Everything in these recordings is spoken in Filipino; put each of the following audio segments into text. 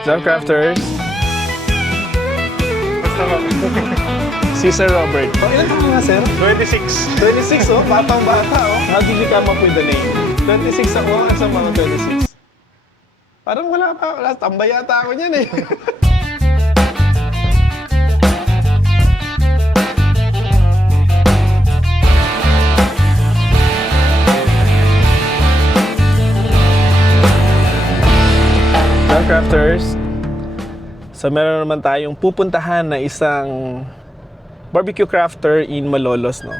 What's crafters? Basta ba? Si Sir Robert. Oh, ilan ka nga, sir? 26. 26, oh. Batang-bata, oh. How did you come up with the name? 26 ako, ang sa mga 26. Parang wala pa. Wala, tambay yata ako niyan, eh. Hello, crafters. So, meron naman tayong pupuntahan na isang barbecue crafter in Malolos, no?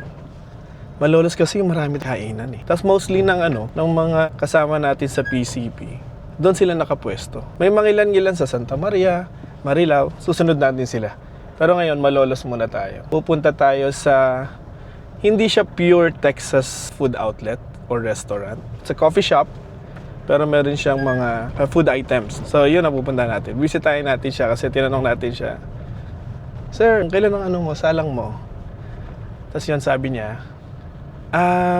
Malolos kasi marami kainan, eh. Tapos mostly ng mga kasama natin sa PCP. Doon sila nakapwesto. May mga ilan-ilan sa Santa Maria, Marilao, susunod natin sila. Pero ngayon, Malolos muna tayo. Pupunta tayo sa, hindi siya pure Texas food outlet or restaurant. It's a coffee shop, pero meron siyang mga food items. So, yun ang pupunta natin. Visitahin natin siya kasi tinanong natin siya, Sir, kailan ang salang mo? Tapos yun, sabi niya,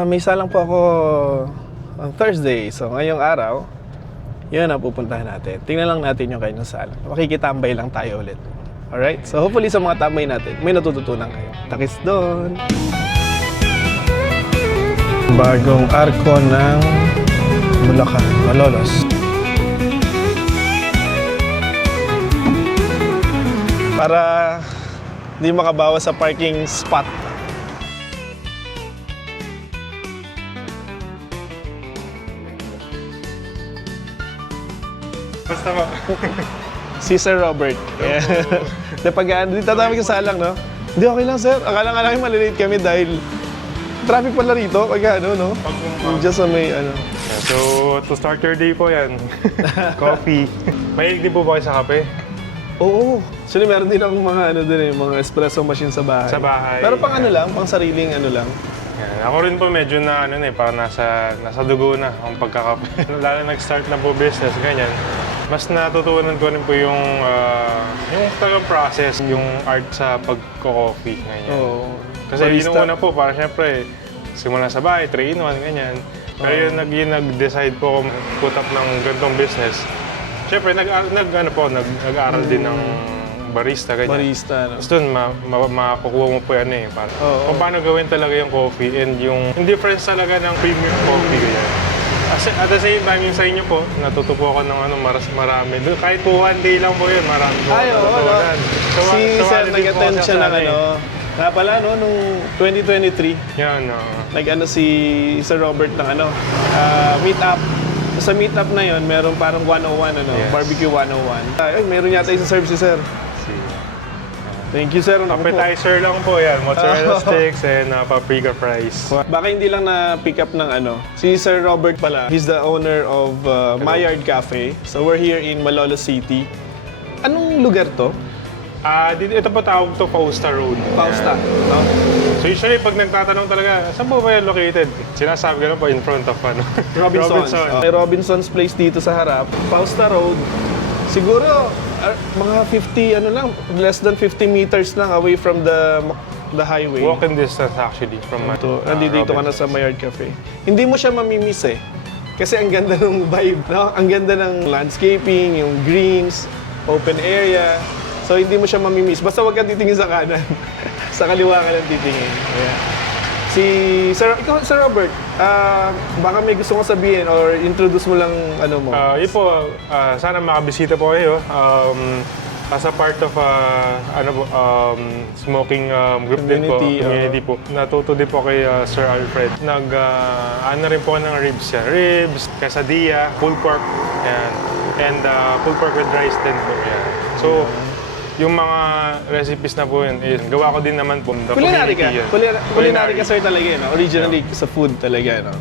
may salang po ako on Thursday. So, ngayong araw, yun ang pupuntahan natin. Tingnan lang natin yung kanyang salang. Makikitambay lang tayo ulit. Alright? So, hopefully sa mga tambay natin, may natututunan kayo. Takis doon. Bagong arko ng Bulacan, Malolos. Para hindi makabawas sa parking spot. Basta ba? Si Sir Robert. Yeah. Hindi tatawag yung salang, no? Hindi, okay lang, sir. Akala nga namin malilate kami dahil traffic pala rito. Pag no? Just sa may, So, to start your day po yan. Coffee. Mahilig din po ba kayo sa kape? Oo. Actually, meron din akong mga mga espresso machine sa bahay. Sa bahay. Pero pang lang, pang sariling lang. Yan. Ako rin po medyo na parang nasa dugo na ang pagkakape. Lalo nag-start na po business, ganyan. Mas natutunan ko rin po yung talagang process, yung art sa pagko-coffee, ganyan. Oo. Kasi Barista. yun una po, parang syempre, simula sa bahay, 3-in-1, ganyan. Pero yung nag-decide po ako put up ng ganitong business. Syempre, nag-aaral din ng barista, ganyan. Barista, no? Tapos doon, makukuha mo po yan para kung paano gawin talaga yung coffee and yung difference talaga ng premium coffee, ganyan. At the same time, yung sa inyo po, natuto po ako ng marami. Kahit po one day lang po yun, marami po. Ay, oo, no? Si Sir, nag-attend siya ng nga pala, no, nung 2023. Yan, Nag si Sir Robert ng meet-up. Sa meet-up na yon, meron parang 101, Yes. barbecue 101. Ay, meron yata yung serve si Sir. Thank you, sir. Naku po. Appetizer lang po yan, mozzarella sticks and paprika fries. Baka hindi lang na-pick up ng si Sir Robert pala. He's the owner of Maillard Cafe. So we're here in Malolos City. Anong lugar to? Ito po tawag to Fausta Road. Fausta, no? So usually pag nagtatanong talaga, saan po ba yan located? Sinasabi ko lang po in front of Robinson's. May Robinson's Place dito sa harap. Fausta Road. Siguro mga 50 less than 50 meters lang away from the highway. Walking distance actually from Nandito ka na sa Maillard Cafe. Hindi mo siya mamimiss eh. Kasi ang ganda ng vibe, no? Ang ganda ng landscaping, yung greens, open area. So hindi mo siya mamimiss. Basta wag kang titingin sa kanan. Sa kaliwa ka lang titingin. Yeah. Ikaw, Sir Robert, baka may gusto mong sabihin or introduce mo lang mo. Yun po, sana makabisita po kayo. As a part of smoking group community po. Natuto din po kay Sir Alfred. Rin po ng ribs yan. Ribs, quesadilla, pulled pork, yan. And pulled pork with rice din po. Yan. So, yung mga recipes na po yun, gawa ko din naman po. Culinary ka? Culinary ka, sir, talaga yun. Originally, sa food talaga, no?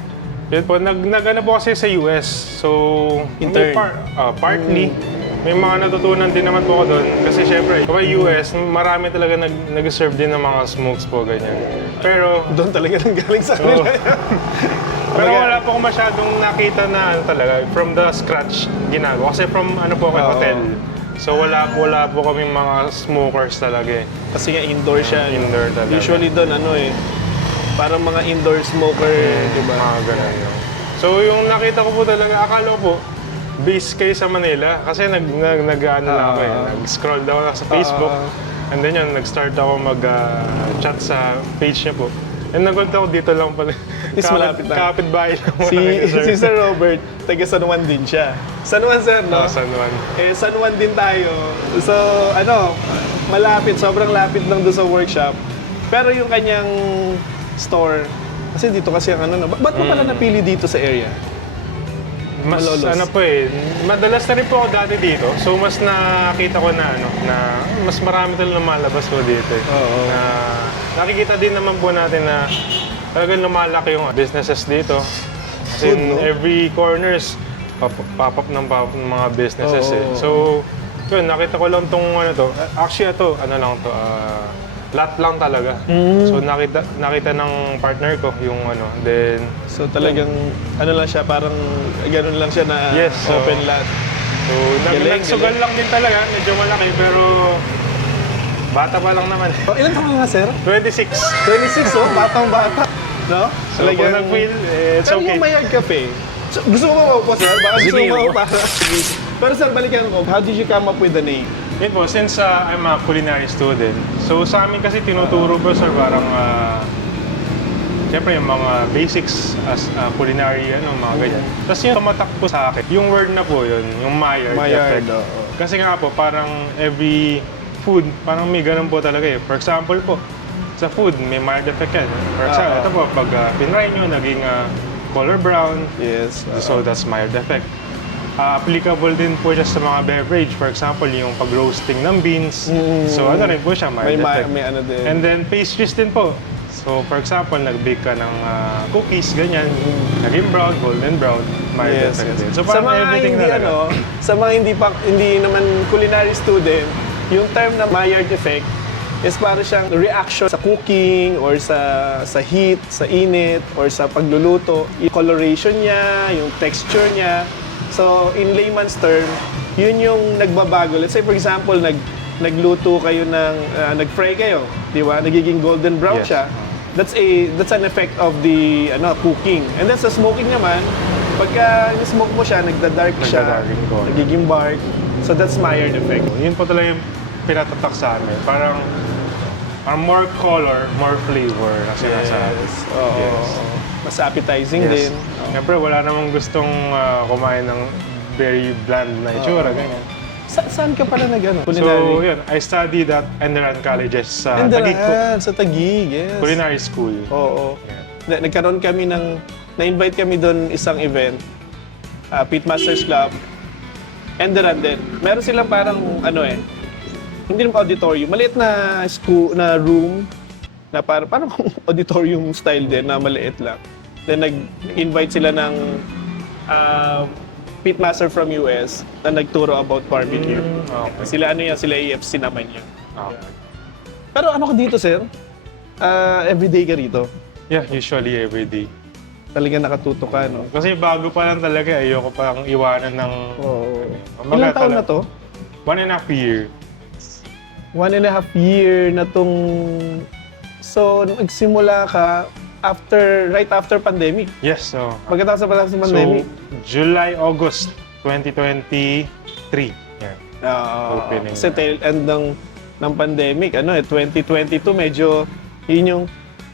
Yun po, nag-ano po kasi sa US. So, Intern. partly, may mga natutunan din naman po ako doon. Kasi syempre, kapag US, marami talaga nag-serve din ng mga smokes po, ganyan. Pero, doon talaga nang galing sa kanila. pero wala po akong masyadong nakita na talaga, from the scratch ginagawa. Kasi from hotel. So wala po kaming mga smokers talaga eh. Kasi nga indoor siya. Indoor talaga. Usually doon parang mga indoor smoker, di ba? Mga ganun. So yung nakita ko po talaga, akala ko po, base kayo sa Manila. Kasi nag-ano lang ako eh. Nag-scroll daw ako sa Facebook. And then yun, nag-start ako mag-chat sa page niya po. And nagulat ako dito lang pala. Is malapit lang. Kapit-bahay lang po Si, talaga, sir. si Sir Robert, taga San Juan din siya. San Juan, sir, no? San Juan. Eh, San Juan din tayo. So, malapit, sobrang lapit lang doon sa workshop. Pero yung kanyang store, kasi dito kasi ang ba't mo pala napili dito sa area? Mas Malolos. ano po eh, madalas na rin po ako dati dito. So mas nakita ko na mas marami talagang lumalabas po dito eh. Oo. Na nakikita din naman po natin na talagang lumalaki yung businesses dito. As Good, in, no? every corners, pop-up ng mga businesses eh. Oo. So, yun, nakita ko lang tong actually ito, lot lang talaga. So nakita ng partner ko yung then So talagang, lang siya, parang ganun lang siya na Yes, so- open lot. so Galing, nagsugal lang din talaga, medyo malaki pero bata pa lang naman. Ilan taon ka nga, sir? 26. 26, batang-bata. No? So kung nag-feel, it's Pero okay. yung Mayard Cafe, so, gusto mo maupo, sir? Baka gusto Sige, mo upo. maupo. Pero sir, balikan ko, how did you come up with the name? Yun po, since I'm a culinary student, so sa amin kasi tinuturo po sir parang siyempre yung mga basics as culinary, mga ganyan. Tapos yung tumatak po sa akin, yung word na po yun, yung Maillard Maillard, effect. oo. Kasi nga po, parang every food, parang may ganun po talaga eh. For example po, sa food, may Maillard effect yan. For example, ito po, pag pinry nyo, naging color brown, Yes. so that's Maillard effect. Applicable din po siya sa mga beverage. For example, yung pag-roasting ng beans. So ano rin po siya, may, Maillard effect. may ano din. And then pastries din po. So for example, nag-bake ka ng cookies, ganyan. Naging brown, golden brown, Maillard Yes, effect yes. din. So Sa parang mga everything hindi, talaga. sa mga hindi naman culinary student, yung term na Maillard effect is para siyang reaction sa cooking or sa heat, sa init, or sa pagluluto. Yung coloration niya, yung texture niya. So, in layman's term, yun yung nagbabago. Let's say, for example, nagluto kayo nag-fry kayo, di ba? Nagiging golden brown Yes. siya. That's an effect of the cooking. And then sa smoking naman, pagka smoke mo siya, nagda-dark siya, Nagda-darken ko. nagiging bark. So that's Maillard effect. Yun po talaga yung pinatatak sa amin. Parang more color, more flavor na sinasabi. Oo. Yes. Mas appetizing Yes. din. Siyempre, wala namang gustong kumain ng very bland na itsura, ganyan. Saan ka pala So, culinary? yun, I studied at Enderan Colleges sa Taguig po. Sa Taguig, yes. Culinary school. Oo. Yeah. Nagkaroon kami na-invite kami doon isang event, Pitmasters Club, Enderan din. Meron silang parang, hindi naman auditorium, maliit na school, na room, na parang auditorium style din, na maliit lang. Then nag-invite sila ng pitmaster from US na nagturo about barbecue. Okay. Sila AFC naman yun. Okay. Pero ano ka dito, sir? Everyday ka rito? Yeah, usually every day. Talagang nakatuto ka, no? Kasi bago pa lang talaga, ayoko pang iwanan ng... Oo. Kumbaga, Ilang taon na to? 1.5 year. 1.5 year na tong... So, nagsimula ka right after pandemic. Yes, so... Pagkatapos ng pandemic. So, July, August 2023. Yeah. Opening. Kasi tail end ng pandemic, 2022 medyo yun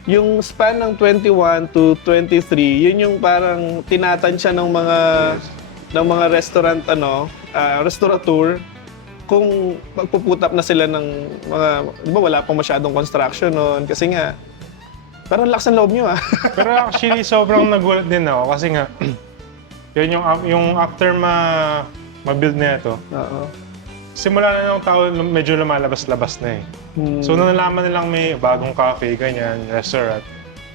yung span ng 21 to 23, yun yung parang tinatansya ng mga restaurant restaurateur kung magpuput up na sila ng mga, di ba wala pang masyadong construction noon kasi nga parang lakas ng loob nyo Pero actually, sobrang nagulat din ako kasi nga, yun yung after ma-build na ito, Oo. simula na ng taon, medyo lumalabas-labas na eh. So, nung nalaman nilang may bagong cafe, ganyan, restaurant,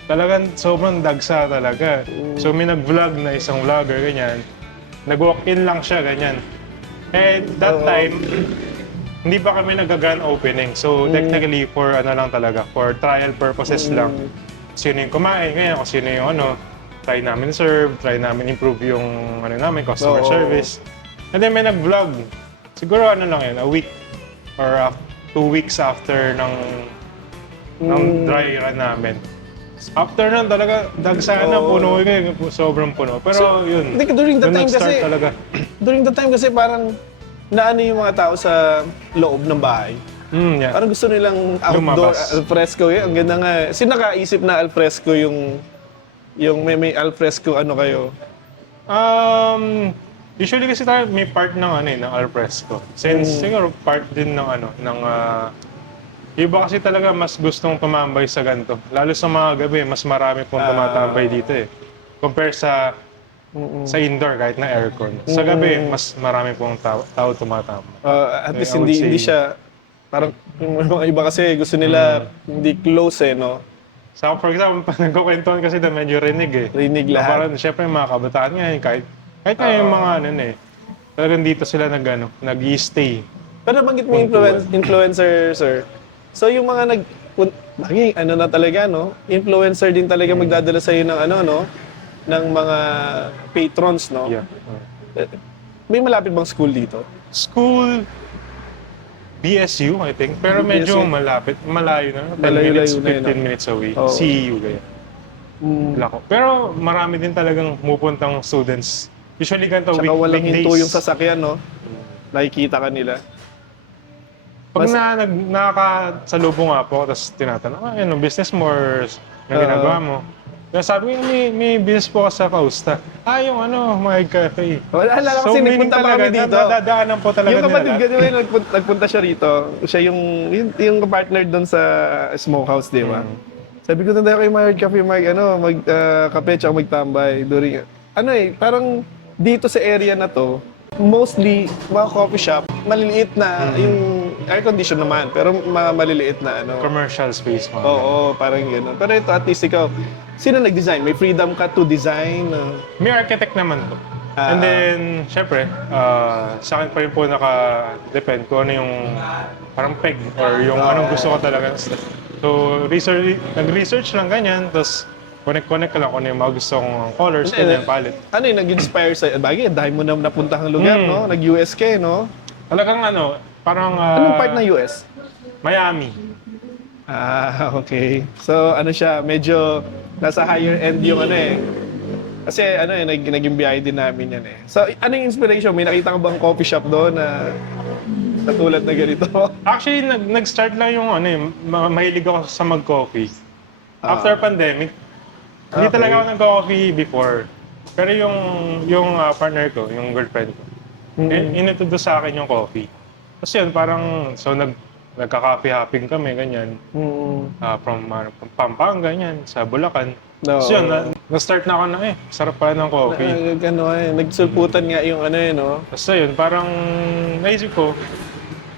talagang sobrang dagsa talaga. So, may nag-vlog na isang vlogger, ganyan, nag-walk-in lang siya, ganyan. And that time, hindi pa kami nag-grand opening. So, technically, for lang talaga, for trial purposes lang. Sino yung kumain, ganyan, kung sino yung try namin serve, try namin improve yung namin, customer service. And then may nag-vlog. Siguro lang yun, a week or 2 weeks after ng dry run namin. After nun talaga, dagsa na, puno yun, sobrang puno. Pero yun, During the dun time nag-start kasi, talaga. during the time kasi parang naano yung mga tao sa loob ng bahay. Yeah. Parang gusto nilang outdoor Lumabas. alfresco eh. Ang ganda nga. Sino nakaisip na alfresco yung may alfresco ano kayo? Usually kasi tayo may part ng ng alfresco. Since siguro part din ng iba kasi talaga mas gustong tumambay sa ganito. Lalo sa mga gabi, mas marami pong tumatambay dito eh. Compare sa indoor kahit na aircon. Sa gabi, mas marami pong tao tumatambay. At least I would hindi say- siya parang yung mga iba kasi gusto nila hindi close eh, no? So, for example, pag nagkukwentuhan kasi na medyo rinig eh. Rinig lahat. Parang, syempre, yung mga kabataan ngayon, kahit nga yung mga talagang dito sila nag-i-stay. Pero nabanggit mo influencer, sir. So yung mga maging ano na talaga, no? Influencer din talaga magdadala sa ng no? Ng mga patrons, no? Yeah. May malapit bang school dito? School, BSU, I think. Pero medyo BSU. malapit. Malayo na. 10 Malayo-layo minutes, na yun, 15 minutes away. Oo. CEU, ganyan. Lako. Pero marami din talagang pumupuntang students. Usually ganito Tsaka walang weekdays. hinto yung sasakyan, no? Nakikita ka nila. Pag nakakasalubong nga po, tapos tinatanong, ano, business mo or na ginagawa mo? Kaya sabi ko, may business po ako sa Kausta. Yung My Cafe. Wala lang kasi meaning nagpunta pa kami dito. Nadadaanan po talaga Yung kapatid nila. ganun eh, nagpunta siya rito. Siya yung partner doon sa smokehouse, di ba? Sabi ko na tayo kay Mark Cafe, kape tsaka magtambay during, parang dito sa area na to, mostly mga coffee shop, maliliit na yung air condition naman, pero mga maliliit na Commercial space mo. Oo, parang gano'n. Pero ito, at least ikaw, sino nag-design? May freedom ka to design? May architect naman po. And then, syempre, sa akin pa rin po naka-depend kung ano yung parang peg or yung anong gusto ko talaga. So, nag-research lang ganyan, tapos connect ka lang kung ano yung mga gusto kong colors, ganyan, palette. Ano yung nag-inspire sa'yo? Bagay, dahil mo na napuntahang lugar, no? Nag-US ka, no? Talagang parang... Anong part ng US? Miami. Okay. So, siya, medyo nasa higher end yung Kasi naging biyahe din namin yan eh. So, ano yung inspiration? May nakita ka bang coffee shop doon na katulad na ganito? Actually, nag-start lang yung mahilig ako sa mag-coffee. After pandemic, hindi talaga ako nag-coffee before. Pero yung partner ko, yung girlfriend ko, inintroduce sa akin yung coffee. Tapos yun, parang, nagka-coffee hopping kami, ganyan. From Pampanga, ganyan, sa Bulacan. No. So yun, na-start na ako sarap pala ng coffee. Nagsulputan nga yung no? Tapos yun, parang naisip ko,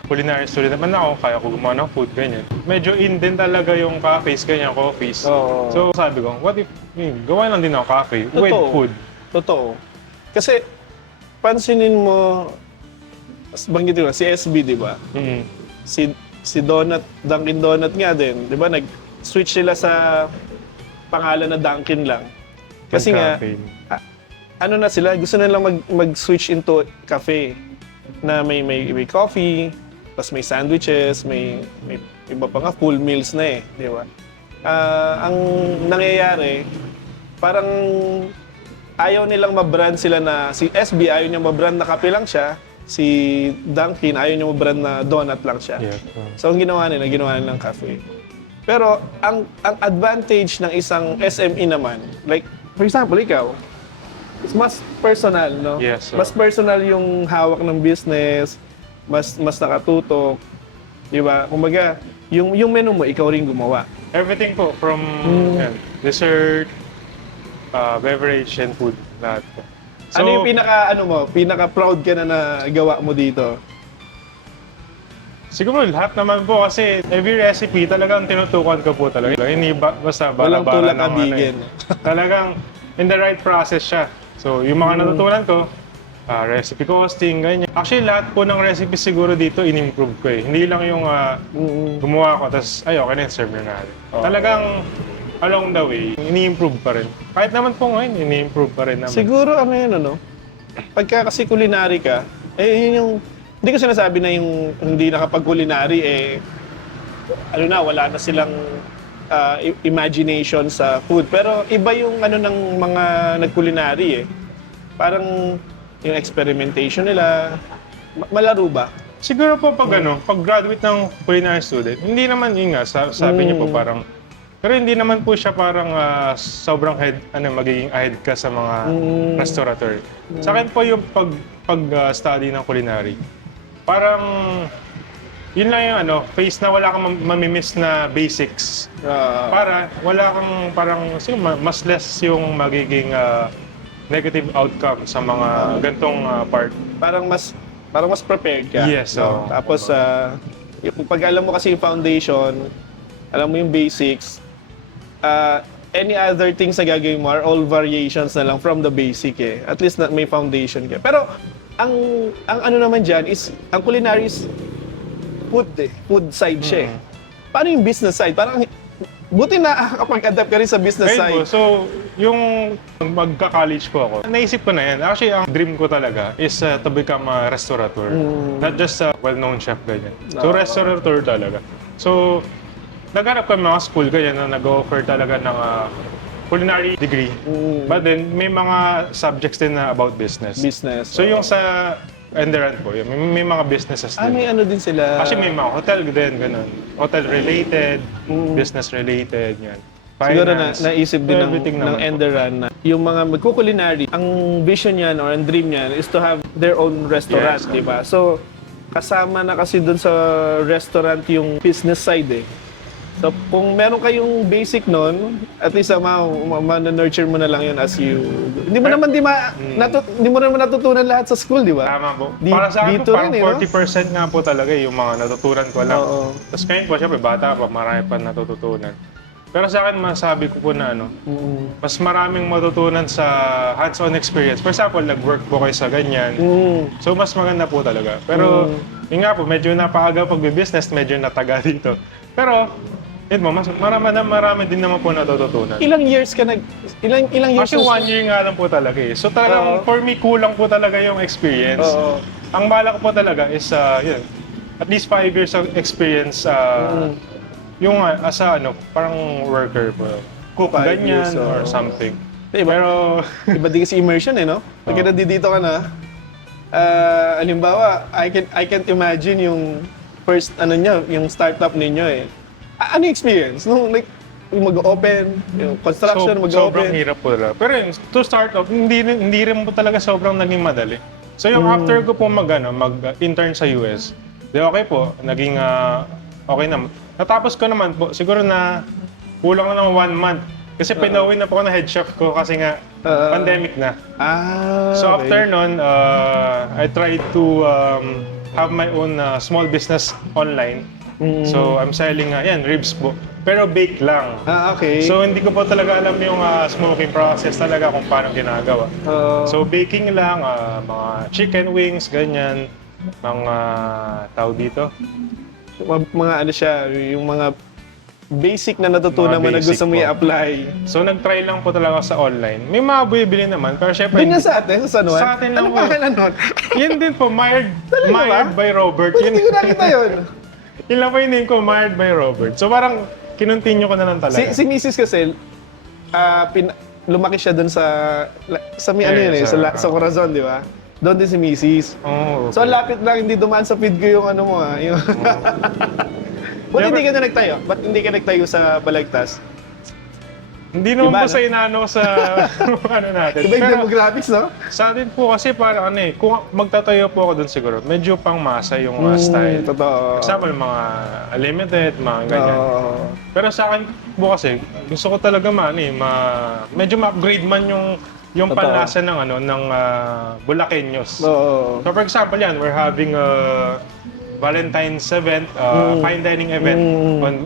culinary student naman ako, kaya ko gumawa ng food, ganyan. Medyo in din talaga yung cafes, ganyan, coffees. Oo. So sabi ko, what if, gawa lang din ako cafe with Totoo. food. Totoo. Kasi, pansinin mo, banggit ko, si SB, di ba? Si Dunkin Donut nga din, di ba? Nag-switch sila sa pangalan na Dunkin lang. Kasi nga, na sila, gusto nilang mag-switch into cafe na may coffee, tapos may sandwiches, may iba pa nga, full meals na di ba? Ang nangyayari, parang ayaw nilang mabrand sila na, si SB ayaw niya mabrand na kape lang siya, si Dunkin ayaw niya mabrand na donut lang siya. Yeah. So ang ginawa nilang cafe. Pero ang advantage ng isang SME naman, like for example ikaw, it's mas personal, no? Yes, sir. Mas personal yung hawak ng business, mas nakatutok, di ba? Kumbaga, yung menu mo ikaw rin gumawa. Everything po, from dessert, beverage, and food, lahat po. So, Ano yung pinaka-proud ka na gawa mo dito? siguro lahat naman po kasi every recipe talagang tinutukan ko po talaga. Hindi basta Walang bara-bara tulak lang kabigin. Talagang in the right process siya. So yung mga natutunan ko, recipe costing, ganyan. Actually lahat po ng recipe siguro dito in-improve ko eh. Hindi lang yung gumawa ko, tapos okay na serve na natin. Talagang along the way, ini-improve pa rin. Kahit naman po ngayon, ini-improve pa rin naman. Siguro pagka kasi culinary ka, yun yung, hindi ko sinasabi na yung hindi nakapag-culinary, wala na silang imagination sa food. Pero iba yung ng mga nag-culinary Parang Yung experimentation nila, malaro ba? Siguro po pag pag graduate ng culinary student, hindi naman yun nga, sabi niyo po parang, pero hindi naman po siya parang sobrang magiging ahead ka sa mga restaurateur. Sa akin po yung pag-study ng culinary, parang yun lang yung phase na wala kang mamimiss na basics. Para wala kang parang mas less yung magiging negative outcome sa mga gantong part. Parang mas prepared ka. Yes. No? Tapos, pag alam mo kasi yung foundation, alam mo yung basics, any other things na gagawin mo are all variations na lang from the basic eh. At least may foundation ka. Pero, ang ano naman dyan is, ang culinary is food eh. Food side siya eh. Paano yung business side? Parang, buti na kapag-adapt ka rin sa business side. Po, so, yung magka-college po ako, naisip ko na yan. Actually, ang dream ko talaga is to become a restaurateur. Not just a well-known chef, ganyan. So, restaurateur talaga. So, naghanap kami mga school, ganyan, na nag-offer talaga ng culinary degree. But then, may mga subjects din na about business. Business. So, yung sa Enderant po, may mga businesses din. May ano din sila. Kasi may mga hotel din, ganun. Hotel-related, business-related, yan. Siguro Finance, naisip din everything ng naman po. Enderan na yung mga magkukulinary, ang vision niyan or ang dream niyan is to have their own restaurant, Yes. di ba? So, kasama na kasi dun sa restaurant yung business side eh. So, kung meron kayong basic nun, at least ma-nurture mo na lang yun as you... Hindi mo naman hindi mo naman natutunan lahat sa school, di ba? Tama po. Di- Para sa akin dito po, parang rin, eh, no? 40% nga po talaga yung mga natutunan ko lang. Oo. Tapos ngayon po, syempre, bata pa, marami pa natututunan. Pero sa akin, masabi ko po na mas maraming matutunan sa hands-on experience. For example, nag-work po kayo sa ganyan. So, mas maganda po talaga. Pero, yun nga po, medyo napaaga pag-business, medyo nataga dito. Pero, yun mo, marami din naman po natututunan. Ilang years ilang years? Kasi 1 year nga lang po talaga eh. So talagang for me, kulang po talaga yung experience. Oo. Ang bala ko po talaga is, yun, at least 5 years of experience yung as a, parang worker po. Cook, 5 ganyan, years, or something. Diba? Pero, Iba din kasi immersion eh, no? Pagka nandito ka na, halimbawa, I can't imagine yung first, yung startup ninyo eh. Ano yung experience? Nung yung mag-open, yung construction, sobrang mag-open. hirap po talaga. Pero yun, to start off, hindi rin po talaga sobrang naging madali. So yung after ko po mag-intern sa US, di okay po, naging okay na. Natapos ko naman po, siguro na kulang na ng 1 month. Kasi pinauwi na po ako ng head chef ko kasi nga pandemic na. So Okay. after nun, I tried to have my own small business online. So I'm selling ribs po. Pero bake lang. Okay. So hindi ko po talaga alam yung smoking process talaga kung paano ginagawa. So baking lang, mga chicken wings, ganyan. Mga tawag dito. mga ano siya, yung mga basic na natutunan Mga mo na basic gusto mo po. i-apply. So nag-try lang po talaga sa online. May mga bumibili naman, pero syempre Doon nga sa atin, sa San Juan. Sa atin lang Ano po. pa kailan nun? Yun din po, Mired ba? by Robert. Ba't hindi ko nakita yun? Yun lang po yung name ko, Mired by Robert. So parang kinontinue ko na lang talaga. Si Mrs. kasi, lumaki siya doon sa may ano yun eh, sa Corazon, di ba? Doon din si Mrs. Oh, okay. So, ang lapit lang, hindi dumaan sa feed ko yung ano mo yung... Ba't hindi ka na nagtayo? Ba't hindi ka nagtayo sa Balagtas? Hindi naman Iba, po no? sa inano sa ano natin. Iba yung Pero demographics, no? sa atin po kasi parang kung magtatayo po ako doon siguro, medyo pang masa yung style. Totoo. Example, mga limited, mga ganyan. Oo. Pero sa akin po kasi, gusto ko talaga medyo ma-upgrade man yung Totoo. panlasa ng Bulaqueños. Oo. So for example yan, we're having a Valentine's event, fine dining event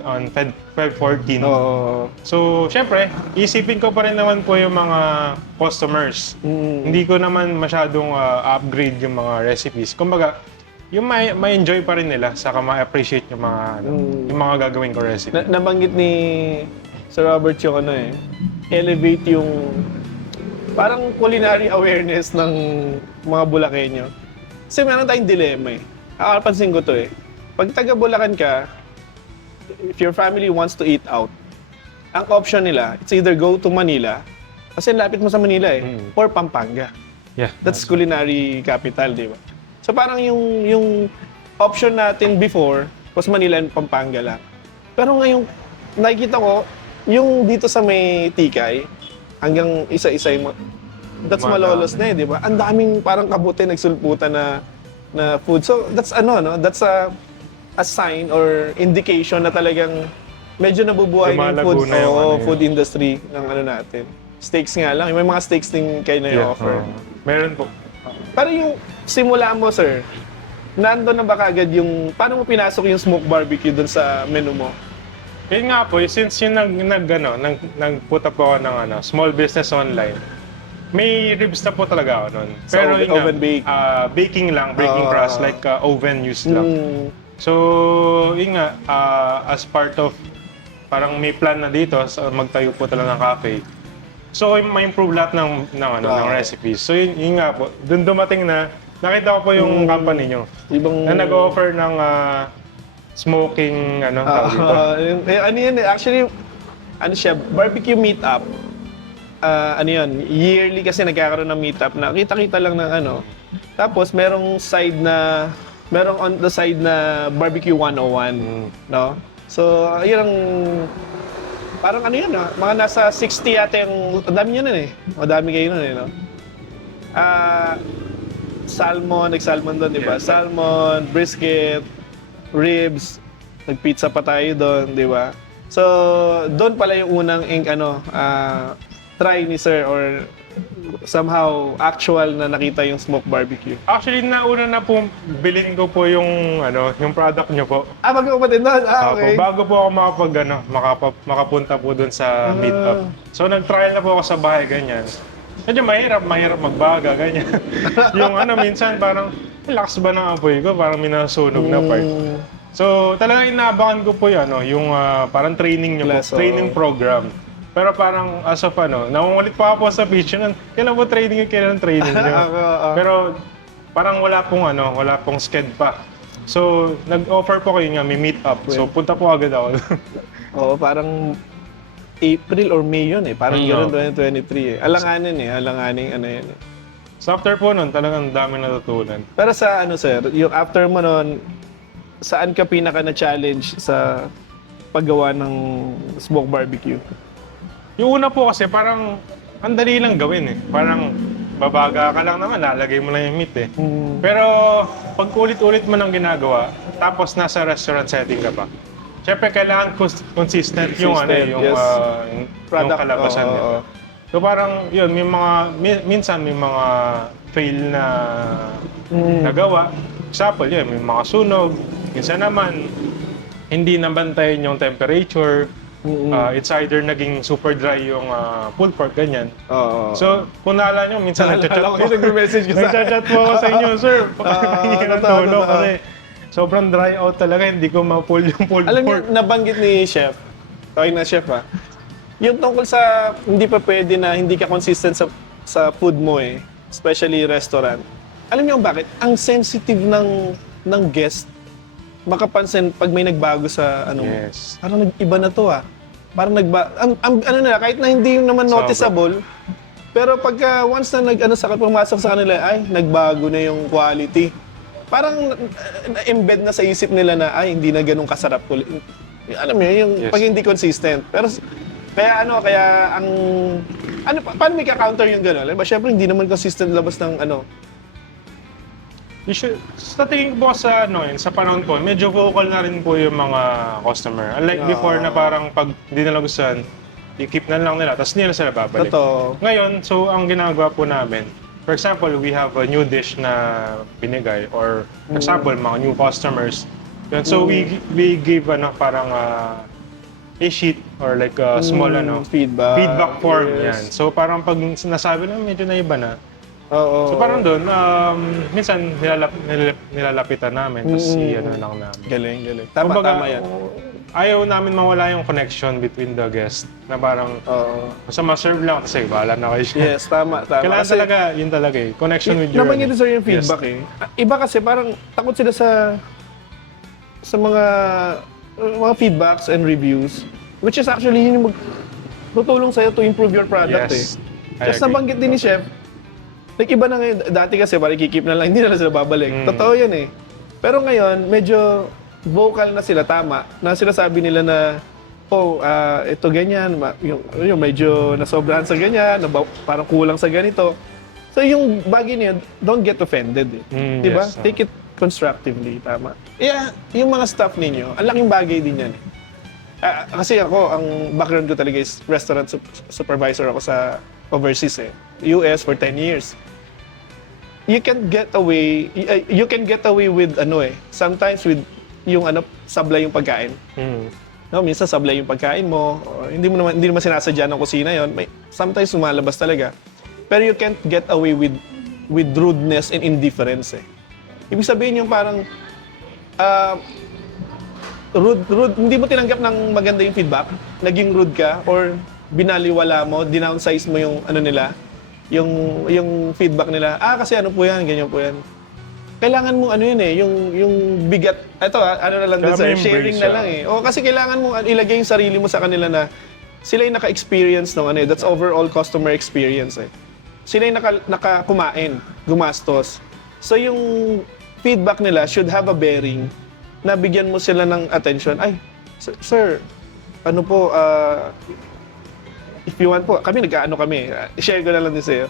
on Feb 14. Oo. So, syempre, isipin ko pa rin naman po yung mga customers. Hindi ko naman masyadong upgrade yung mga recipes. Kumbaga, yung ma-enjoy pa rin nila, saka ma-appreciate yung mga gagawin ko recipe. Nabanggit ni Sir Robert yung elevate yung parang culinary awareness ng mga Bulakenyo. Kasi meron tayong dilema eh. Nakapansin ko to eh. Pag taga Bulacan ka, if your family wants to eat out, ang option nila, it's either go to Manila, kasi lapit mo sa Manila eh, or Pampanga. Yeah. That's culinary capital, di ba? So parang yung option natin before was Manila and Pampanga lang. Pero ngayon, nakikita ko, yung dito sa may Tikay, hanggang isa-isa yung that's Malolos na di ba? Ang daming parang kabuti nagsulputan na food. So that's that's a sign or indication na talagang medyo nabubuhay yung Lumalago food, na yung food industry ng natin. Steaks nga lang. May mga steaks din kayo na i-offer. Meron po. Pero yung simula mo, sir, nandun na ba kagad yung, paano mo pinasok yung smoke barbecue dun sa menu mo? Yun nga po, since yung nag-put up ako ng small business online, may ribs na po talaga ako nun. So, oven bake? Baking lang, baking process, like oven use lang. So, yun nga, as part of, parang may plan na dito, so magtayo po talaga ng cafe. So, ma-improve lahat ng recipes. So, yun nga po, dun dumating na, nakita ko po yung company nyo, na nag-offer ng smoking, tawag dito. Ano yun, actually, siya, barbecue meetup. Yearly kasi nagkakaroon ng meetup na kita-kita lang ng Tapos, merong on the side na barbecue 101, no? So, yun ang, parang mga nasa 60 yata yung, dami yun madami kayo nun no? Nag-salmon doon, di ba? Yes. Salmon, brisket, ribs, nag-pizza pa tayo doon, di ba? So, doon pala yung unang try ni sir or somehow actual na nakita yung smoke barbecue. Actually, nauna na po, bilhin ko po yung product nyo po. Bago pa din doon? Okay. Bago po ako makapunta po doon sa meetup. So, nag-trial na po ako sa bahay, ganyan. Medyo mahirap magbaga, ganyan. Yung minsan parang, lakas ba ng apoy ko? Parang minasunog na part. So, talagang inaabangan ko po yung parang training nyo po, training program. Pero parang as of nangungulit pa ako sa pitch yun. Kailan po training nyo? Pero parang wala pong sked pa. So, nag-offer po kayo nga, may meet up. So, punta po agad ako. Oo, parang April or May yun Parang gano'n 2023 Alanganin yan So, after po nun, talagang dami natutunan. Pero sa sir, yung after mo nun, saan ka pinaka na-challenge sa paggawa ng smoke barbecue? Yung una po kasi parang ang dali lang gawin Parang babaga ka lang naman, lalagay mo lang yung meat Pero pag ulit-ulit mo nang ginagawa, tapos nasa restaurant setting ka pa, syempre kailangan consistent yung product kalabasan niya. So parang yun, minsan may mga fail na nagawa. Example yun, may mga sunog. Minsan naman, hindi nabantayan yung temperature. It's either naging super dry yung pulled pork, ganyan. So, kung naalala nyo, minsan nagchat-chat po. Nagchat-chat po ako sa inyo, sir. Pakinggan ng tulong kasi sobrang dry out talaga, hindi ko ma-pull yung pulled pork. Alam niyo, nabanggit ni Chef, tawag na Chef yung tungkol sa hindi pa pwede na hindi ka consistent sa food mo especially restaurant. Alam niyo bakit? Ang sensitive ng guest makapansin pag may nagbago sa Yes. parang nag-iba na to Parang kahit na hindi naman noticeable, pero pagka once na pumasok sa kanila, ay, nagbago na yung quality. Parang embed na sa isip nila na, ay, hindi na ganun kasarap. Alam mo yung pag hindi consistent. Pero, paano may ka-counter yung gano'n? Siyempre, hindi naman consistent labas ng Sa tingin ko po sa panahon ko, medyo vocal na rin po yung mga customer. Unlike before na parang pag hindi nila gustuhan, i-keep na lang nila, tapos hindi na sila babalik. Totoo. Ngayon, so ang ginagawa po namin, for example, we have a new dish na binigay, or for example, mga new customers. Yun, so we give parang a sheet or like a small feedback form. Yan. So parang pag nasabi na medyo naiba na, so parang doon, minsan nilalapitan namin, tapos lang namin. Galing. Tama yan. Ayaw namin mawala yung connection between the guest, na parang, basta ma-serve lang, kasi bahala na kayo siya. Yes, tama. Kailangan Kasi, talaga, yun talaga connection with your naman yun sir yung feedback Iba kasi parang takot sila sa mga feedbacks and reviews, which is actually yun yung tutulong sa'yo to improve your product Yes. Just nabanggit din ni Chef, Like iba na ngayon, dati kasi parang kikip na lang, hindi na sila babalik. Totoo yan eh. Pero ngayon, medyo vocal na sila, tama, na sinasabi nila na, ito ganyan, yung medyo nasobrahan sa ganyan, parang kulang sa ganito. So yung bagay niya, don't get offended eh. Diba? Yes, Take it constructively, tama. Yeah, yung mga staff ninyo, ang laking bagay din yan eh. Kasi ako, ang background ko talaga is restaurant supervisor ako sa overseas eh. US for 10 years. You can get away with sometimes with yung sablay yung pagkain. No, minsan sablay yung pagkain mo, or hindi naman sinasadya ng kusina yon. Sometimes lumalabas talaga. Pero you can't get away with rudeness and indifference eh. Ibig sabihin yung parang rude, hindi mo tinanggap ng maganda yung feedback, naging rude ka, or binaliwala mo, dinownsize mo yung nila, yung feedback nila. Kasi po yan, ganyan po yan. Kailangan mo yun eh, yung bigat, na lang din sir, sharing na lang eh. Kasi kailangan mo ilagay yung sarili mo sa kanila na sila yung naka-experience ng that's overall customer experience eh. Sila yung nakakumain, gumastos. So yung feedback nila should have a bearing na bigyan mo sila ng attention. Ay, sir, if you want po, kami share ko na lang din sa'yo.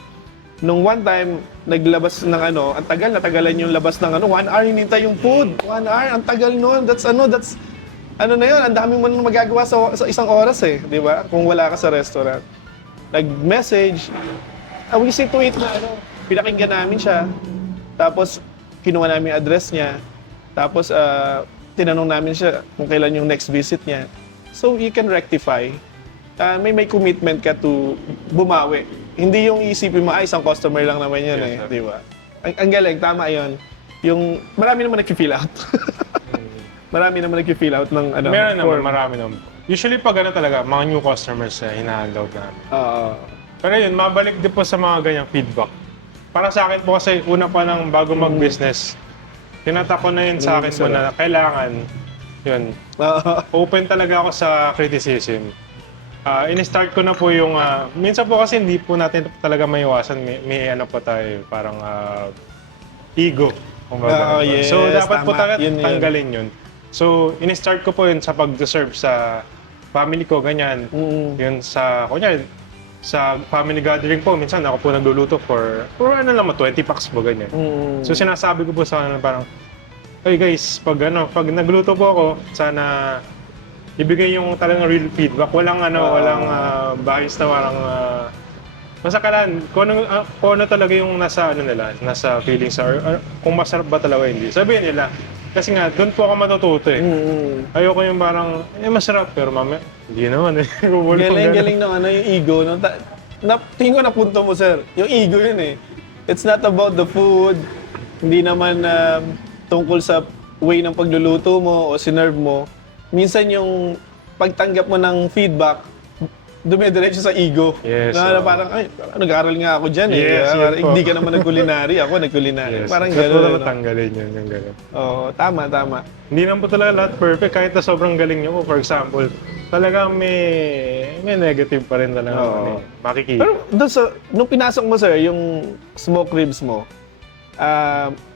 Nung one time, naglabas ng ang natagalan yung labas ng 1 hour hinintay yung food. 1 hour, ang tagal nun. That's na yun, ang daming mo nang magagawa sa isang oras eh, di ba? Kung wala ka sa restaurant. Nag-message, we see to it na pinakinggan namin siya. Tapos, kinuha namin yung address niya. Tapos, tinanong namin siya kung kailan yung next visit niya. So, you can rectify. May commitment ka to bumawi. Hindi yung isipin mo, isang customer lang naman yun eh. Di ba? Ang galing, tama yun. Yung, marami naman nag-feel out. Marami naman nag-feel out ng Meron naman, marami naman. Usually pag talaga, mga new customers hina-handout namin. Pero yun, mabalik din po sa mga ganyang feedback. Para sa akin po kasi, una pa lang bago mag-business, tinatak ko na yun sa akin po na kailangan, yun, open talaga ako sa criticism. In-start ko na po yung, minsan po kasi hindi po natin talaga maiwasan, may po tayo, parang ego. Yes, so dapat po tama. talaga tanggalin yun. So, in-start ko po yun sa pag-serve sa family ko, ganyan. Yun kunyari, sa family gathering po, minsan ako po nagluluto for 20 packs po, ganyan. So, sinasabi ko po sa kanila parang, hey guys, pag nagluto po ako, sana ibigay yung talagang real feedback. Walang bahis na parang basta kailangan kung ano talaga yung nasa nasa feelings or kung masarap ba talaga hindi. Sabihin nila. Kasi nga, doon po ako matututo eh. Ayoko yung parang, masarap, pero mamaya, hindi naman eh. Galing ng yung ego. No? Tingin ko na punto mo, sir. Yung ego yun eh. It's not about the food. Hindi naman tungkol sa way ng pagluluto mo o sinerve mo. Minsan yung pagtanggap mo ng feedback, dumidiretso sa ego. Yes. Na parang, nag-aaral nga ako dyan eh. Yes, Hindi ka naman nag-culinary, ako nag-culinary. Yes. Parang So, gano'n. tanggalin yun, yung gano'n. Oo, tama. Hindi naman po talaga lahat perfect, kahit na sobrang galing nyo po. For example, talagang may negative pa rin talaga. Makikita. Pero nung pinasok mo, sir, yung smoke ribs mo,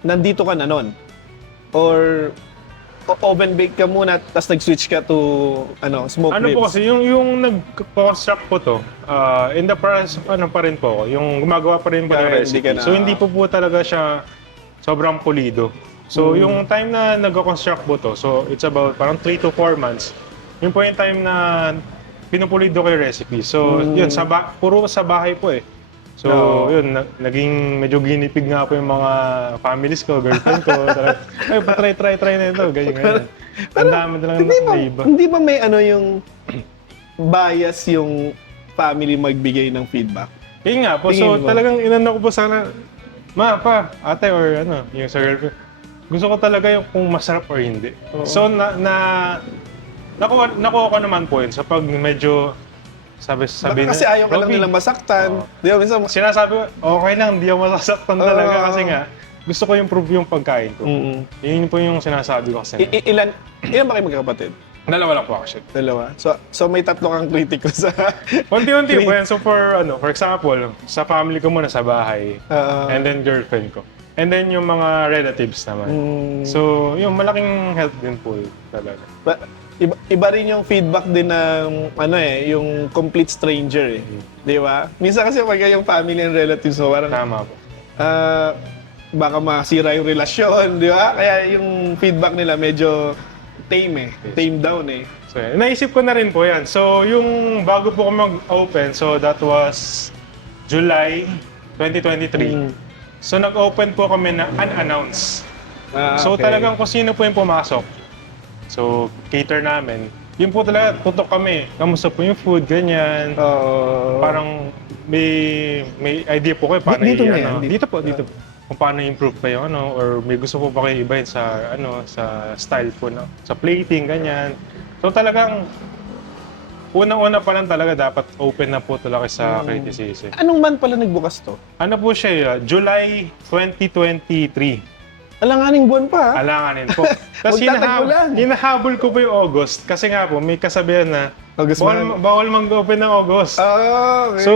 nandito ka na nun? Or oven bake ka muna, tapos nag-switch ka to smoke ribs? Po kasi, yung nag-construct po to, in the process, pa rin po ako, yung gumagawa pa rin po ng recipe. So, hindi po talaga siya sobrang pulido. So, yung time na nag-construct po to, so it's about parang 3 to 4 months, yun po yung time na pinupulido ko yung recipe. So, yun, puro sa bahay po eh. So, yun, naging medyo ginipig nga po yung mga families ko, girlfriend ko. Ay, patry na ito, ganyan. Ang dami talagang naiba. Hindi ba may yung bias yung family magbigay ng feedback? Yun nga po, so talagang inano ko po sana, ate or yung sa girlfriend. Gusto ko talaga yung kung masarap or hindi. So, nakuha ko naman po yun. So, pag medyo sabi kasi ayaw ka lang nilang masaktan. Di ba, minsan sinasabi ko, okay lang, hindi ako masasaktan talaga kasi nga, gusto ko yung prove yung pagkain ko. Yun po yung sinasabi ko kasi. Ilan ba kayo magkakapatid? Dalawa lang po actually. Dalawa. So may tatlo kang kritiko sa... Unti-unti po yan. So for example, sa family ko muna sa bahay. And then girlfriend ko. And then yung mga relatives naman. So yung malaking help din po talaga. Iba rin yung feedback din ng yung complete stranger eh. Di ba? Minsan kasi pag yung family and relatives mo, parang Tama po. baka masira yung relasyon, di ba? Kaya yung feedback nila medyo tame eh. Tame down eh. So, naisip ko na rin po yan. So, yung bago po kami mag-open, so that was July 2023. So, nag-open po kami na unannounced. So, Okay. talagang kung sino po yung pumasok. So, cater namin. Yun po talaga, tutok kami. Kamusta po yung food, ganyan. Parang may idea po kayo paano Dito na i-ano. yan, Dito po. Kung paano improve pa yung or may gusto po ba kayo ibahin sa sa style po sa plating ganyan. So talagang unang-una pa lang talaga dapat open na po talaga sa criticism. Anong month pala nagbukas to? Ano po siya, July 2023. Alanganing buwan pa ha? Alanganin po. Tapos Magtatagulan. hinahabol ko po yung August kasi nga po may kasabihan na August bawal mag-open ng August. Okay. So,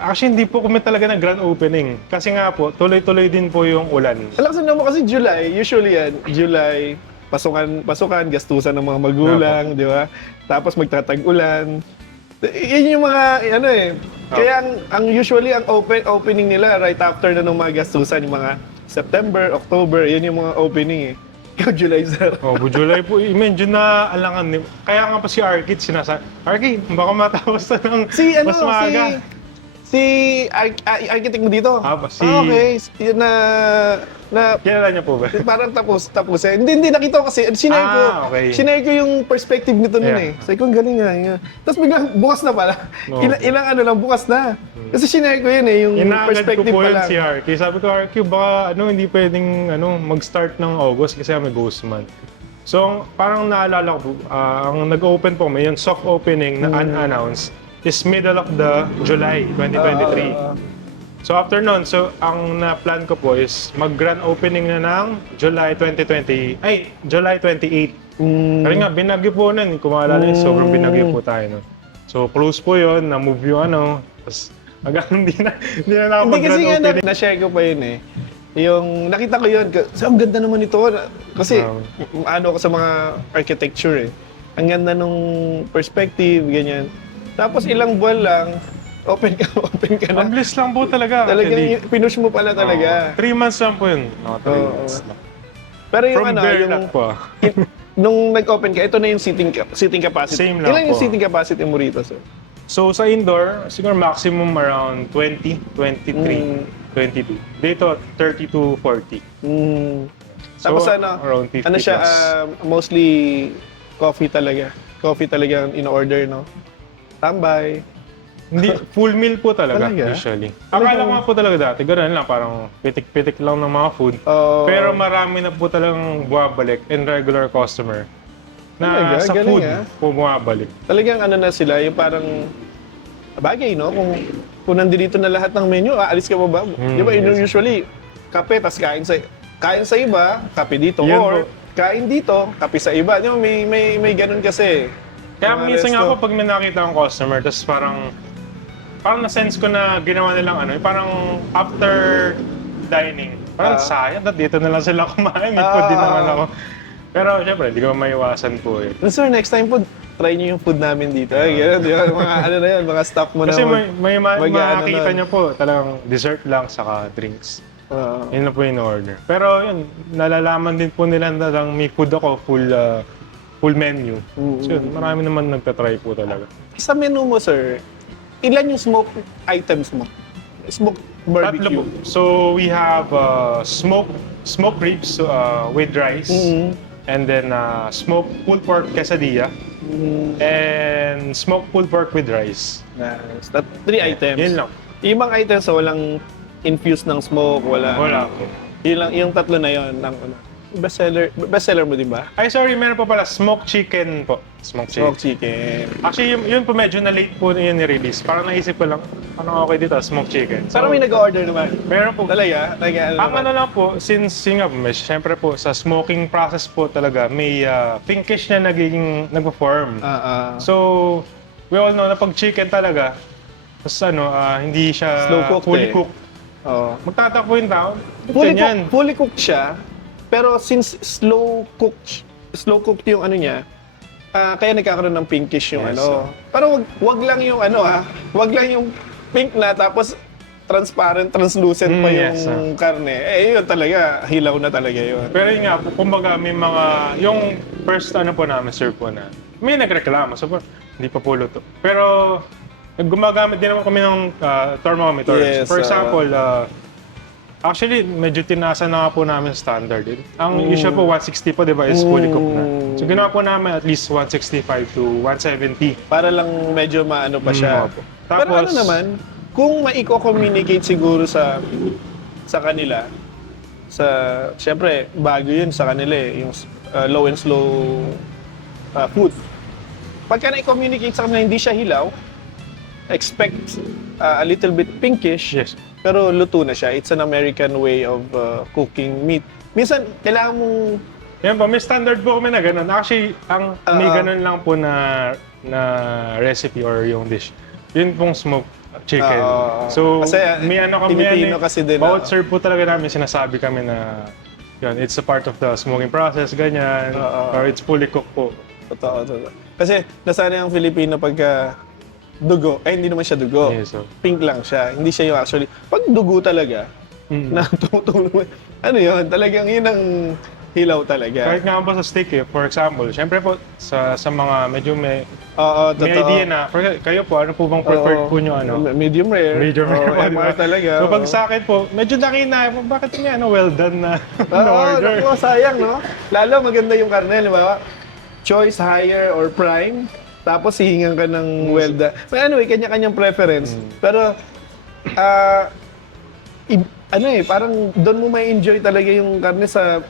actually hindi po kami talaga ng grand opening. Kasi nga po, tuloy-tuloy din po yung ulan. Alam mo kasi July, usually yan, July, pasukan, gastusan ng mga magulang, di ba? Tapos magtatag-ulan. Yun yung mga, Kaya ang usually, ang opening nila right after na ng mga gastusan, yung mga September, October, yun yung mga opening eh. Ikaw, July, sir. July po, medyo na alangan. Kaya nga pa si Arkit sinasabi, Arkit, baka matapos na ng mas maaga. Si architect mo dito? Si... Okay, yun na Kilala niya po ba? parang tapos eh. Hindi nakita ko kasi sinare ko. Okay. Sinare ko yung perspective nito nun eh. Sabi ko, ang galing nga. Tapos biglang bukas na pala. Ilang lang bukas na. Kasi sinare ko yun eh, yung perspective ko po pa yun lang. si Arky. Sabi ko, Arky, baka hindi pwedeng mag-start ng August kasi may ghost month. So, parang naalala ko, ang nag-open po may yung soft opening na unannounced is middle of the July 2023. So after nun, ang na-plan ko po is mag-grand opening na ng July 28. Kasi nga, binagyo po nun. Kung maalala yun, sobrang binagyo po tayo nun. So close po yun, na-move yung tapos hanggang hindi na Hindi ako mag-grand kasi opening. na-share ko pa yun eh. Yung nakita ko yun, so, ang ganda naman ito. Kasi ako sa mga architecture eh. Ang ganda nung perspective, ganyan. Tapos ilang buwan lang, open ka na. Ang bliss lang po talaga. Talagang pinush mo pala talaga. 3 months lang po yun. 3 months lang. Pero yung From bare luck po. nung nag-open ka, ito na yung seating capacity. Same lang Ilan yung po. seating capacity mo rito, sir? So sa indoor, siguro maximum around 20, 23, 22. Dito, 30 to 40. Tapos around 50 ano siya, plus. mostly coffee talaga. Coffee talaga ang in-order, no? Tambay. Hindi, full meal po talaga, Talaga? usually. Akala ko nga po talaga dati, gano'n lang, parang pitik-pitik lang ng mga food. Pero marami na po talagang bumabalik and regular customer na Talaga? sa Galing, food ah. po bumabalik. Talagang ano na sila, yung parang bagay, no? Kung nandito na lahat ng menu, aalis ka pa ba? Di ba, usually, kape, tas kain sa iba, kape dito. Yan Or, po. kain dito, kape sa iba. Di ba, may ganun kasi. Kaya Mga minsan nga resto. po pag may nakita akong customer, tapos parang na-sense ko na ginawa nilang after dining. Parang sayang, dito na lang sila kumain, hindi po din naman ako. Pero syempre, hindi ko maiwasan po eh. Sir, next time po, try niyo yung food namin dito. Ay, ganun, di ba? Mga ano na yan, mga staff mo Kasi na. makikita niyo po, talagang dessert lang saka drinks. Yun na po yung order. Pero yun, nalalaman din po nila na lang may food ako, full menu. So yun, marami naman nagtatry po talaga. Sa menu mo, sir, ilan yung smoke items mo? Smoke Tatlo po. barbecue. So we have smoked ribs with rice. And then smoked pulled pork quesadilla. And smoked pulled pork with rice. Nice. 3 items. Yun lang. Yung mga items, walang infused ng smoke, wala. Wala po. Yun lang, yung tatlo na yun. bestseller mo, di ba? Ay, sorry, meron pa pala. Smoked chicken po. Smoked chicken. Smoked chicken. Actually, yun po medyo na-late po yun ni-release. Parang naisip ko lang, ano okay dito, smoked chicken. Pero may nag-order naman. Meron po. Talaga? Ang ano lang po, since yun nga po, syempre po, sa smoking process po talaga, may pinkish na nag-form. So, we all know na pag chicken talaga, tapos hindi siya Slow cooked fully eh. cooked. Oo. Magtatakbo yung tao, ganyan. Fully cooked siya, pero since slow cooked yung ano niya, kaya nagkakaroon ng pinkish yung Yes, Pero wag lang yung wag lang yung pink na tapos translucent pa yung yes, karne. Yun talaga, hilaw na talaga yun. Pero yun nga, kumbaga may mga, yung first po namin, serve po na, may nagreklamo, so hindi pa po luto. Pero gumagamit din naman kami ng thermometers. Yes, For example, actually, medyo tinasa na nga po namin standard. Ang usual po, 160 po, di ba, is fully cooked na. So, ginawa po namin at least 165 to 170. Para lang medyo maano pa siya. Opo. Pero ano Tapos- naman, kung maiko-communicate siguro sa kanila, syempre, bago yun sa kanila yung low and slow food. Pagka na-communicate sa kanila, hindi siya hilaw, expect a little bit pinkish, Yes. pero luto na siya. It's an American way of cooking meat. Minsan, kailangan mong Yan po, may standard po kami na ganun. Actually, may ganun lang po na recipe or yung dish. Yun pong smoked chicken. So, kasi, may kami Pilipino kasi din, bawat serve po talaga namin, sinasabi kami na yun, it's a part of the smoking process, ganyan. Or it's fully cooked po. Totoo. Kasi nasanay ang Filipino pagka dugo, hindi naman siya dugo. Yes, so. Pink lang siya. Hindi siya yung actually. Pag dugo talaga, na tumutulong, yun, talagang yun ang hilaw talaga. Kahit nga ba sa steak for example, syempre po, sa mga medyo may Totoo. idea na, kayo po, ano po bang preferred po nyo, Medium rare. Medium rare po, di ba? MR talaga. So pag sa akin po, medyo nakina, bakit nga well done na order? Naku, sayang, no? Lalo maganda yung karne, di ba? Choice higher or prime, tapos hihingan ka ng well done. But anyway, kanya-kanyang preference. Pero, parang doon mo may enjoy talaga yung karne sa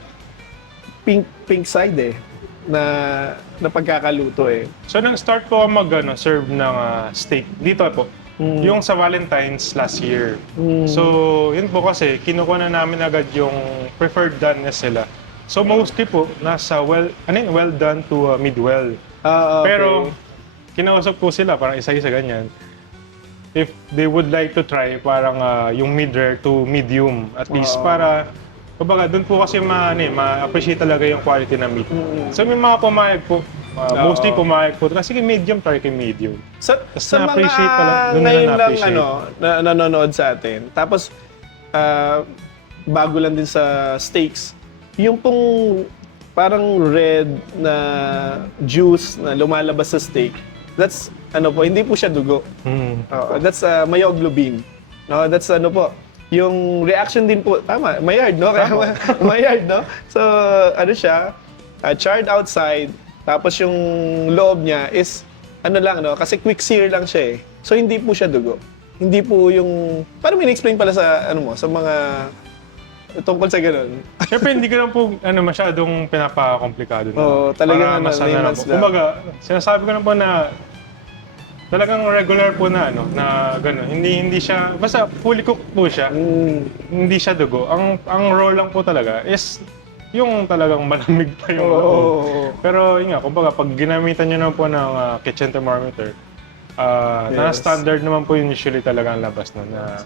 pink side na pagkakaluto So nang start po ako serve ng steak dito po. Yung sa Valentine's last year. So yun po kasi kinukuha na namin agad yung preferred doneness nila. So mostly po nasa well done to mid-well. Okay. Pero kinausap ko sila parang isa-isa ganyan. If they would like to try parang yung mid-rare to medium at least para kumbaga doon po kasi ma-appreciate talaga yung quality ng meat. So may mga pumayag po, mostly pumayag po, sige medium, try kay medium. Sa mga na-appreciate pala, doon nila ngayon lang na-appreciate. nanonood sa atin. Tapos bago lang din sa steaks, yung pong parang red na juice na lumalabas sa steak. That's hindi po siya dugo. That's myoglobin. No, that's yung reaction din po, tama, Maillard, no? Maillard, no? So, siya, charred outside, tapos yung loob niya is, kasi quick sear lang siya eh. So, hindi po siya dugo. Hindi po yung, paano may explain pala sa, sa mga, tungkol sa ganun? Siyempre, hindi ko lang po masyadong pinapa-komplikado na. Oo, talagang layman's lang. Kumbaga, sinasabi ko na po na talagang regular po na na gano'n. Hindi siya basta fully cooked po siya. Hindi siya dugo. Ang raw lang po talaga is yung talagang malamig pa yung loob. Pero yun nga, kumbaga pag ginamitan niyo naman po ng kitchen thermometer, na standard naman po yun usually talaga ang labas na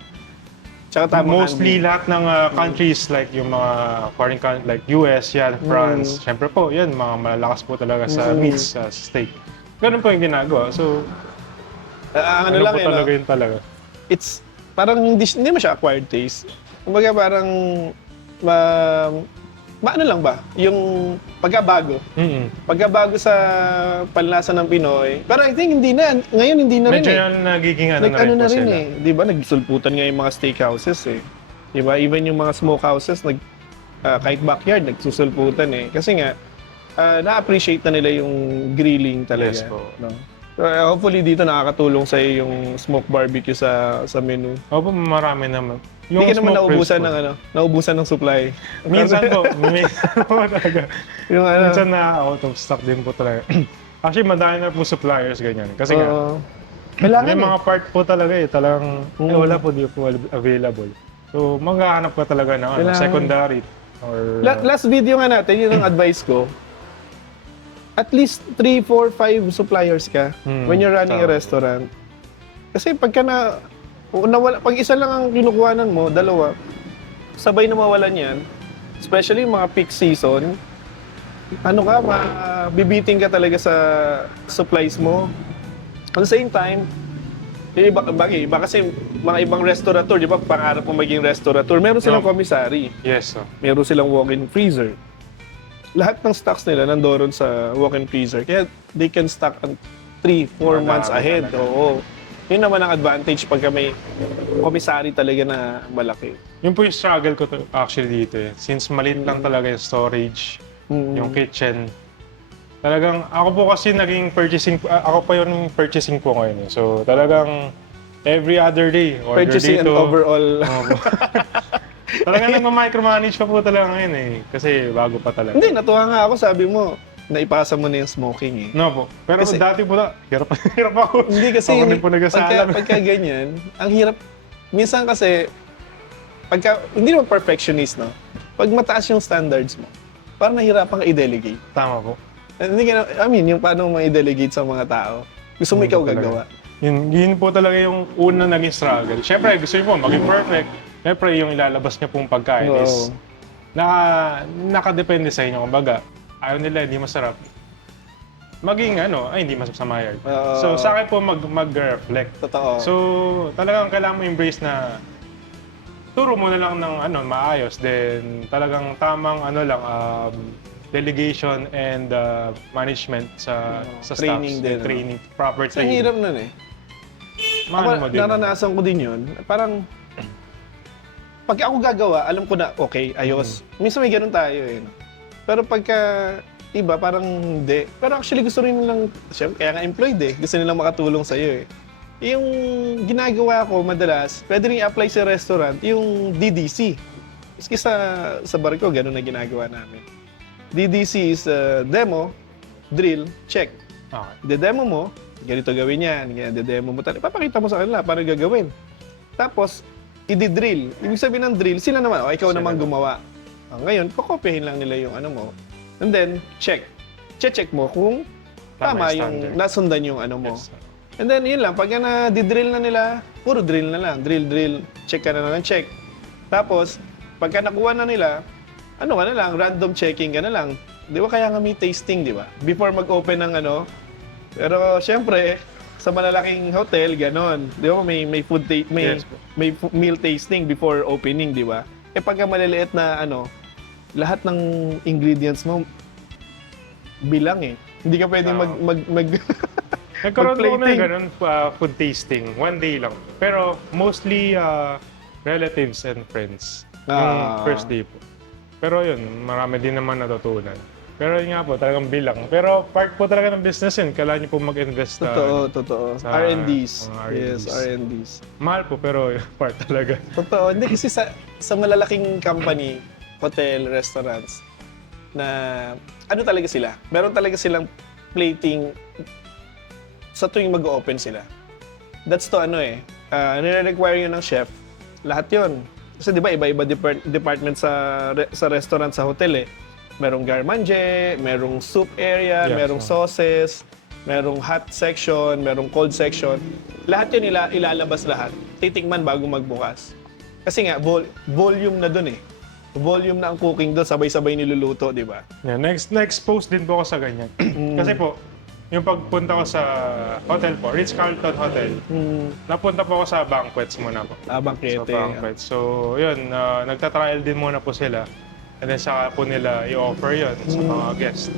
Tsaka mostly lahat ng countries like yung mga foreign countries like US, France, syempre po, yan, mga malalakas po talaga sa meats, sa steak. Ganun po yung ginagawa. So, ano lang po talaga yun talaga. It's parang hindi mo siya acquired taste. Kumbaga parang ano lang ba? Yung pagkabago. Pagkabago sa panlasa ng Pinoy. Pero I think ngayon hindi na rin medyo yan nagiging na rin po rin sila. Di ba? Nagsulputan nga yung mga steakhouses Di ba? Even yung mga smokehouses, kahit backyard, nagsusulputan Kasi nga, na-appreciate na nila yung grilling talaga. Yes po. No? Hopefully dito nakakatulong sa yung smoke barbecue sa menu. Opo, marami naman. Hindi ka naman smoke ribs naubusan po. ng naubusan ng supply. Minsan po, minsan po talaga. Yung Minsan na out of stock din po talaga. Actually, madami na po suppliers ganyan. Kasi nga, kailangan may mga part po talaga talagang wala po, di po available. So, maghahanap ka talaga ng Kailangan. secondary or... Last video nga natin, yun ang advice ko. At least 3, 4, 5 suppliers ka when you're running a tama. restaurant. Kasi pagka pag isa lang ang kinukuhanan mo, dalawa, sabay na mawalan yan. Especially yung mga peak season, bibiting ka talaga sa supplies mo. At the same time, iba kasi mga ibang restaurateur, di ba, pangarap mo maging restaurateur, meron silang No. commissary, Yes, so. meron silang walk-in freezer. Lahat ng stocks nila nandoon sa walk-in freezer. Kaya they can stock 3, 4 months Madami ahead. talaga. Oo. Yun naman ang advantage pagka may commissary talaga na malaki. Yun po yung struggle ko actually dito eh. Since maliit lang talaga yung storage, yung kitchen. Talagang, ako po kasi naging purchasing, ako pa yung purchasing po ngayon eh. So talagang every other day, order Purchasing dito. and overall. Opo. Talagang nagma-micromanage pa po talaga ngayon eh. Kasi bago pa talaga. Hindi, natuwa nga ako. Sabi mo, naipasa mo na yung smoking eh. No po. Pero Kasi- dati po hirap ako. Hindi kasi Ako din po nag-asalan. pagka ganyan, ang hirap. Minsan kasi, hindi naman perfectionist, no? Pag mataas yung standards mo, parang nahirapan ka i-delegate. Tama po. Yung paano mo i-delegate sa mga tao. Gusto mo ikaw Talaga. gagawa. Yun po talaga yung una naging struggle. Siyempre, gusto niyo po maging perfect. Siyempre, yung ilalabas niya pong pagkain Oo. is nakadepende sa inyo. Kumbaga, ayaw nila, hindi masarap. Maging hindi masama yun. Oo. So, sa akin po mag-reflect. Totoo. So, talagang kailangan mo embrace na turo mo na lang ng maayos. Then, talagang tamang delegation and management sa staffs. Training din, Training, proper Kasi ang training. hirap nun eh. Maano mo Ako, din. naranasan ko din yun. Parang, pag ako gagawa, alam ko na, okay, ayos. Minsan may ganun tayo eh. No? Pero pagka iba, parang hindi. Pero actually gusto rin nilang, syempre, kaya nga employed eh. Gusto nilang makatulong sa'yo eh. Yung ginagawa ko madalas, pwede rin i-apply sa restaurant, yung DDC. Maski sa bar ko, ganun na ginagawa namin. DDC is demo, drill, check. Okay. De-demo mo, ganito gawin yan. De-demo mo talaga. Papakita mo sa kanila paano gagawin. Tapos, i-drill. Ibig sabihin ng drill, sila naman, ikaw Sila naman naman. gumawa. Ngayon, pakopyahin lang nila yung mo. And then, check. Check mo kung tama yung standard. nasundan yung mo. Yes. And then, yun lang. Pag na-drill na nila, puro drill na lang. Drill. Check ka na lang, check. Tapos, pagka nakuha na nila, random checking ka na lang. Di ba kaya nga may tasting, di ba? Before mag-open ng Pero, syempre, sa malalaking hotel, ganon. Di ba? May food Yes po. may meal tasting before opening, di ba? Pagka maliliit na lahat ng ingredients mo bilang eh. Hindi ka pwedeng mag Nagkaroon po kami Mag-plating. ng ganun, food tasting. One day lang. Pero mostly relatives and friends. Yung first day po. Pero yun, marami din naman natutunan. Pero yun nga po, talagang bilang. Pero part po talaga ng business yun. Kailangan nyo po mag-invest. Totoo. sa R&Ds. mga Yes, R&Ds. R&Ds. Mahal po, pero part talaga. Totoo. Hindi kasi sa malalaking company, hotel, restaurants, na talaga sila. Meron talaga silang plating sa tuwing mag-open sila. That's to nire-require yun ng chef. Lahat yun. Kasi di ba, iba-iba department sa restaurant, sa hotel eh. Merong garmanje, merong soup area, Yes, merong sauces, merong hot section, merong cold section. Lahat yun ilalabas lahat. Titikman bago magbukas. Kasi nga, volume na dun eh. Volume na ang cooking doon, sabay-sabay niluluto, di ba? Yeah, na-expose din po ako sa ganyan. Kasi po, yung pagpunta ko sa hotel po, Ritz-Carlton Hotel, napunta po ako sa banquets muna po. Bangkete. Sa banquets. So, yun, nagtatrial din muna po sila. And then saka po nila i-offer yun sa mga guests.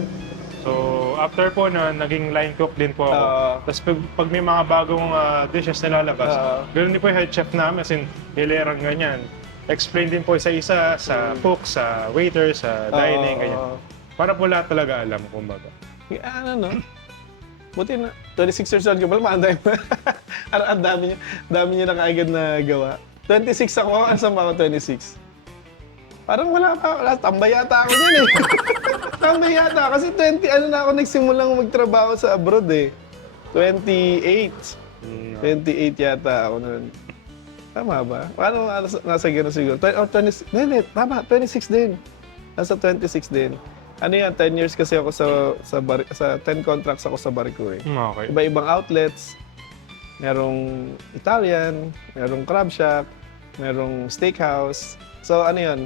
So, after po na, naging line cook din po ako. Tapos pag may mga bagong dishes na lalabas, ganoon din po yung head chef namin, as in, hilerang ganyan. Explain din po isa-isa sa cook, sa waiter, sa dining, ganyan. Para po lahat talaga alam, kumbaga. Buti na, 26 years old ka pala, maanday mo. Ang dami niya na kaagad na gawa. 26 ako, saan ba ako 26? Parang wala tambay yata ako niyan eh. Tambay yata, kasi 20, ano na ako nagsimulang magtrabaho sa abroad eh. 28. 28 yata ako noon. Tama ba? Paano nasa gano'n siguro? 20, hindi, tama, 26 din. Nasa 26 din. Ano yan, 10 years kasi ako sa 10 contracts ako sa barko eh. Okay. Iba-ibang outlets. Merong Italian, merong crab shack, merong steakhouse. So ano yun,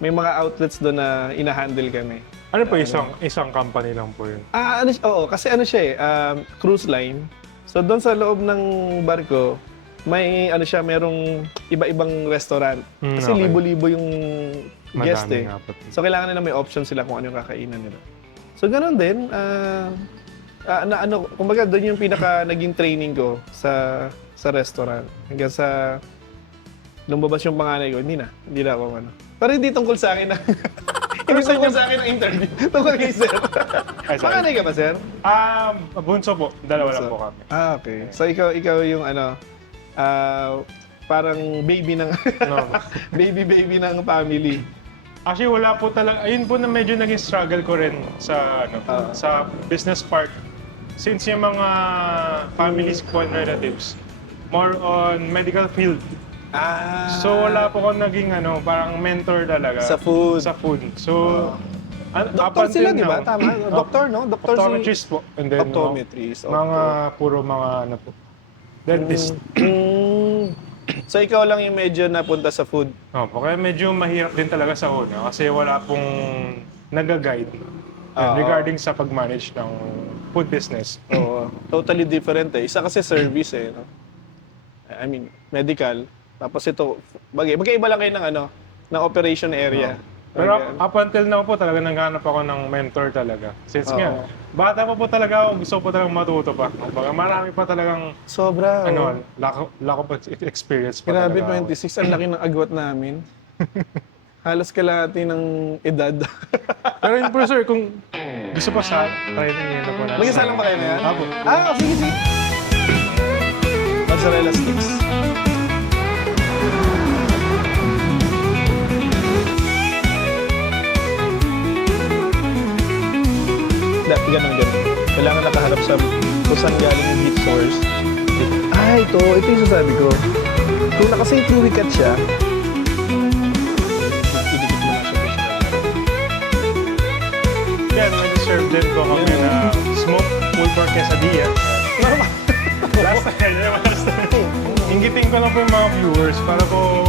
may mga outlets doon na ina-handle kami. Ano po isang company lang po yun? Oo, kasi ano siya eh, cruise line. So doon sa loob ng barko, may ano siya, merong iba-ibang restaurant. Kasi okay. libo-libo yung guest Madami eh. nga po. So kailangan nila may option sila kung ano yung kakainan nila. So ganoon din, kumbaga doon yung pinaka naging training ko sa restaurant. Hanggang sa lumabas yung panganay ko, hindi na ako ano. Pero hindi tungkol sa akin na hindi tungkol sa akin ang interview. Tungkol kay sir. Ay, sorry. Panganay ka ba, sir? Bunso po. Dalawa lang Bunso. po kami. Okay. So ikaw yung ano, parang baby ng No. baby ng family. Actually, wala po talaga. Ayun po na medyo naging struggle ko rin sa sa business part. Since yung mga families ko and relatives, more on medical field. So wala po akong naging parang mentor talaga. Sa food. Sa food. So, Doktor sila, di ba? Tama. Doktor, no? Doktor optometrist po. And then, Optometrist. puro mga dentist. So ikaw lang yung medyo napunta sa food. Opo, kaya medyo mahirap din talaga sa una kasi wala pong nag-guide regarding sa pag-manage ng food business. Oo. Totally different eh. Isa kasi service eh. No? I mean, medical. Tapos ito, magkaiba lang kayo ng operation area. Pero up until now po talaga naghanap ako ng mentor talaga. Since nga, bata pa po talaga ako, gusto ko po talagang matuto pa. Kumbaga, marami pa talagang Sobra. lack of experience pa Grabe, talaga ako. 26. Ang laki ng agwat namin. Halos kalahati ng edad. Pero yun po sir, kung gusto pa sa training yun na po natin. Mag-isa lang ba kayo na yan? Apo. Sige. Mozzarella sticks. Ganun. Kailangan nakaharap sa kung saan galing yung heat source. Ito yung sasabi ko. Kung naka-safe lubricant siya, idikit mo na siya. Yan, nag-serve din po kami na smoked pulled pork quesadilla. Normal. Last time. Inggitin ko lang po yung mga viewers para po